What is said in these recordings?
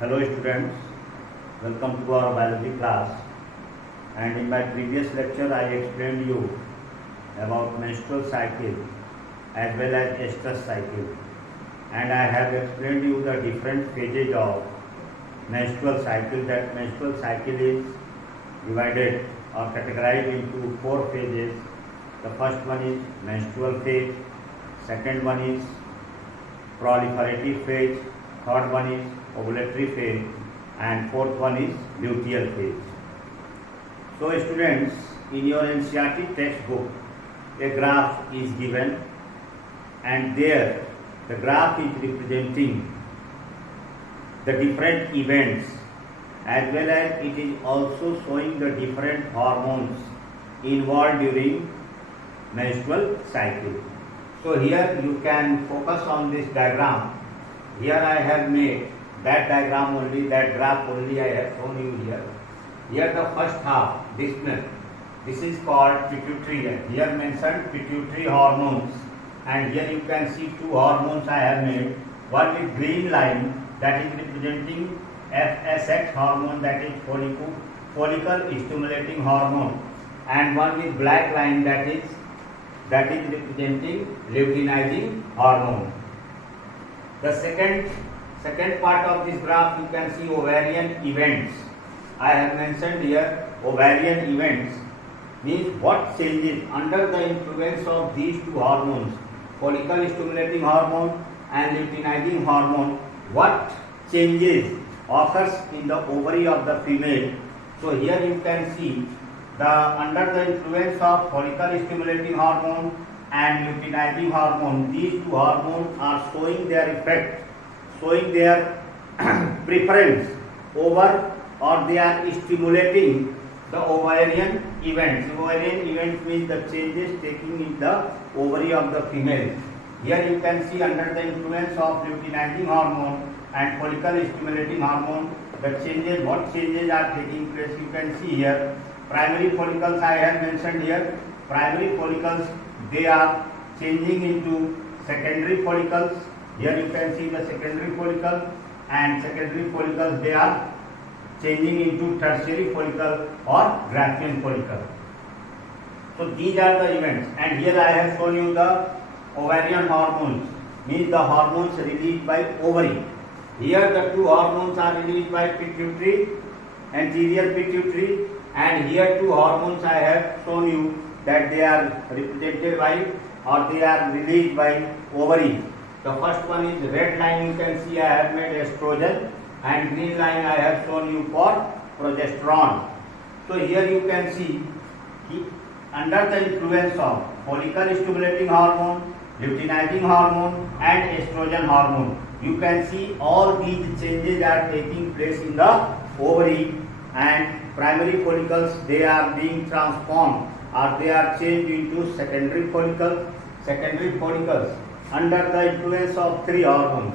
Hello students, welcome to our biology class. And in my previous lecture I explained you about menstrual cycle as well as estrus cycle, and I have explained you the different phases of menstrual cycle. That menstrual cycle is divided or categorized into four phases. The first one is menstrual phase, second one is proliferative phase, third one is ovulatory phase, and fourth one is luteal phase. So students, in your NCERT textbook, a graph is given, and there the graph is representing the different events, as well as it is also showing the different hormones involved during menstrual cycle. So here you can focus on this diagram. Here I have made that diagram only, that graph only I have shown you here. Here the first half, this is called pituitary. Here mentioned pituitary hormones, and here you can see two hormones I have made. One with green line, that is representing FSH hormone, that is follicle stimulating hormone, and one with black line, that is representing luteinizing hormone. The second part of this graph, you can see ovarian events. I have mentioned here ovarian events means what changes under the influence of these two hormones, follicle stimulating hormone and luteinizing hormone, what changes occurs in the ovary of the female. So here you can see under the influence of follicle stimulating hormone and luteinizing hormone, these two hormones are showing their effect, showing their preference over, or they are stimulating the ovarian events. Ovarian events means the changes taking in the ovary of the female. Here you can see under the influence of luteinizing hormone and follicle stimulating hormone, the changes, what changes are taking place. You can see here primary follicles I have mentioned here. Primary follicles, they are changing into secondary follicles. Here you can see the secondary follicle, and secondary follicles, they are changing into tertiary follicle or Graafian follicle. So these are the events, and here I have shown you the ovarian hormones, means the hormones released by ovary. Here the two hormones are released by pituitary, anterior pituitary, and here two hormones I have shown you that they are represented by, or they are released by ovary. The first one is red line, you can see I have made estrogen, and green line I have shown you for progesterone. So here you can see under the influence of follicle stimulating hormone, luteinizing hormone and estrogen hormone, you can see all these changes are taking place in the ovary, and primary follicles, they are being transformed, or they are changed into secondary follicles. Secondary follicles under the influence of three hormones.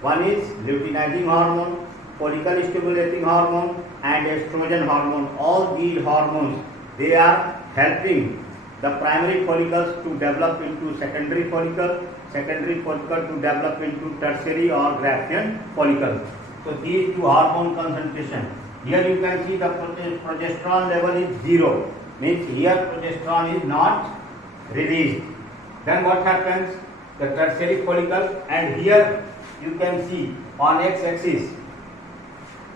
One is luteinizing hormone, follicle stimulating hormone and estrogen hormone. All these hormones, they are helping the primary follicles to develop into secondary follicle to develop into tertiary or Graafian follicle. So these two hormone concentration. Here you can see the progesterone level is 0, means here progesterone is not released. Then what happens? The tertiary follicle, and here you can see on x-axis,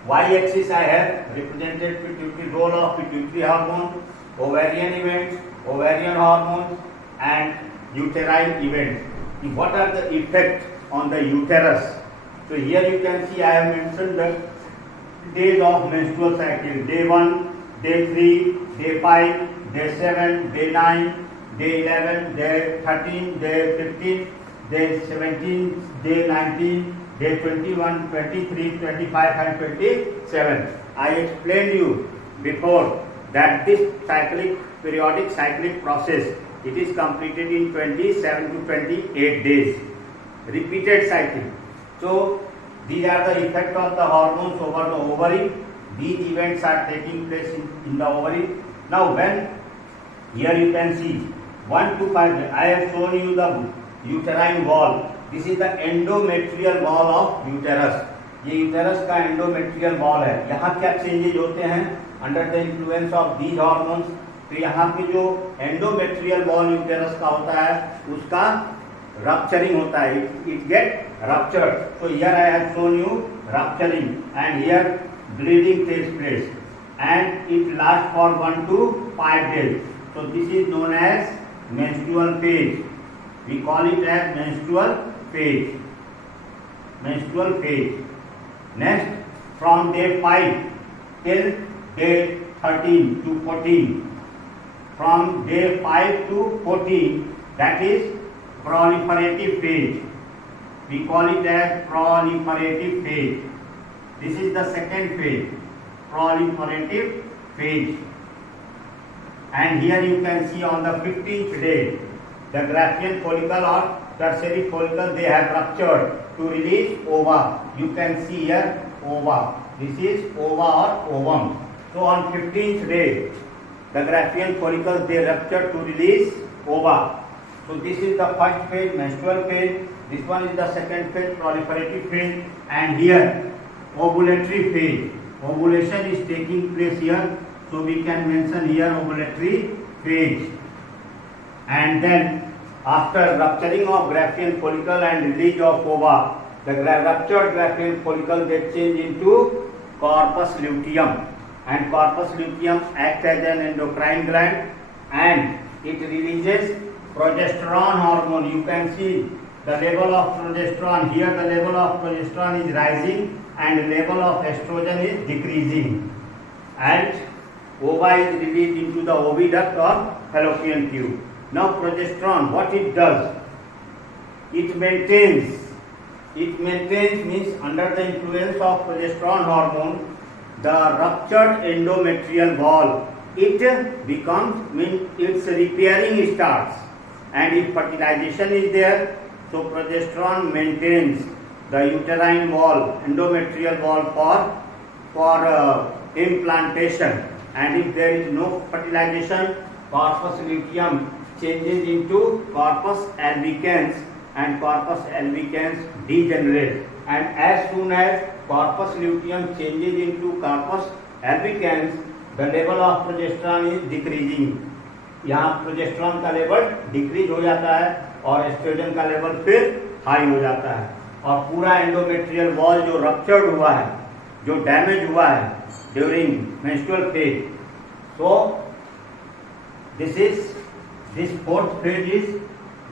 y-axis I have represented pituitary, role of pituitary hormone, ovarian events, ovarian hormones and uterine events. What are the effects on the uterus? So here you can see I have mentioned the days of menstrual cycle: day 1, day 3, day 5, day 7, day 9, day 11, day 13, day 15, day 17, day 19, day 21, 23, 25 and 27. I explained you before that this periodic cyclic process, it is completed in 27 to 28 days. Repeated cycle. So these are the effect of the hormones over the ovary. These events are taking place in the ovary. Now when here you can see 1 to 5, I have shown you the uterine wall. This is the endometrial wall of uterus. ये uterus का endometrial wall है। यहाँ क्या changes होते हैं under the influence of these hormones? तो यहाँ पे जो एंडोमेट्रियल वॉल यूटेरस का होता है उसका रप्चरिंग होता है, it get ruptured. So here I have shown you rupturing and here bleeding takes place and it lasts for 1 to 5 days. So this is known as menstrual phase. We call it as menstrual phase. Menstrual phase. Next, from day 5 till day 13 to 14. From day 5 to 14, that is proliferative phase. We call it as proliferative phase. This is the second phase, proliferative phase. And here you can see on the 15th day, the Graafian follicle or tertiary follicle, they have ruptured to release ova. You can see here ova. This is ova or ovum. So on 15th day, the Graafian follicles, they rupture to release ova. So this is the first phase, menstrual phase. This one is the second phase, proliferative phase. And here ovulatory phase. Ovulation is taking place here, so we can mention here ovulatory phase. And then after rupturing of Graafian follicle and release of ova, the ruptured Graafian follicle gets changed into corpus luteum, and corpus luteum acts as an endocrine gland and it releases progesterone hormone. You can see the level of progesterone here. The level of progesterone is rising and the level of estrogen is decreasing, and ova is released into the oviduct or fallopian tube. Now progesterone, what it does? It maintains means under the influence of progesterone hormone, the ruptured endometrial wall, it becomes, means its repairing starts, and if fertilization is there, so progesterone maintains the uterine wall, endometrial wall for implantation. And if there is no fertilization, corpus luteum changes into corpus albicans, and corpus albicans degenerate. And as soon as corpus luteum changes into corpus albicans, the level of progesterone is decreasing. यहाँ progesterone का level decrease हो जाता है और oestrogen का level फिर high हो जाता है, और पूरा एंडोमेट्रियल वॉल जो रप्चर्ड हुआ है, जो डैमेज हुआ है during menstrual phase, so this fourth phase is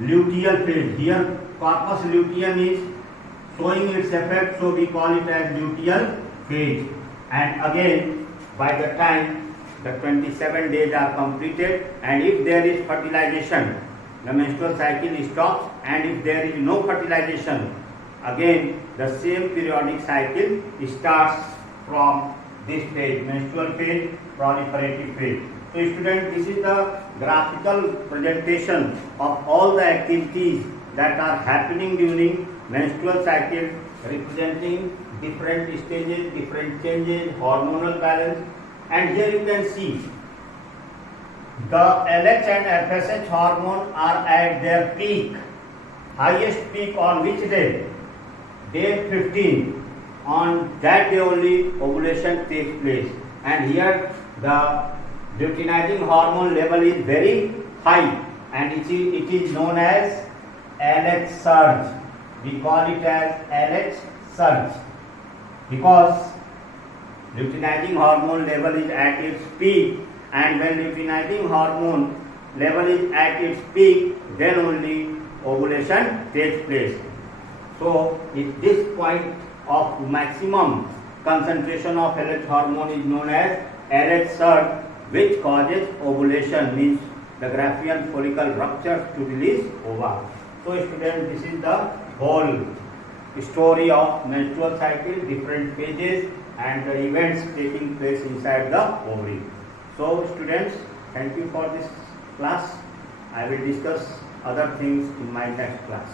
luteal phase. Here corpus luteum is showing its effect, so we call it as luteal phase. And again, by the time the 27 days are completed, and if there is fertilization, the menstrual cycle stops, and if there is no fertilization, again the same periodic cycle starts from this phase, menstrual phase, proliferative phase. So student, this is the graphical presentation of all the activities that are happening during menstrual cycle, representing different stages, different changes, hormonal balance. And here you can see the LH and FSH hormone are at their peak, highest peak on which day? Day 15. On that day only ovulation takes place, and here the luteinizing hormone level is very high, and it is known as LH surge. We call it as LH surge because luteinizing hormone level is at its peak, and when luteinizing hormone level is at its peak, then only ovulation takes place. So at this point of maximum concentration of LH hormone is known as LH surge, which causes ovulation, means the Graafian follicle ruptures to release ova. So students, this is the whole story of menstrual cycle, different phases and the events taking place inside the ovary. So students, thank you for this class. I will discuss other things in my next class.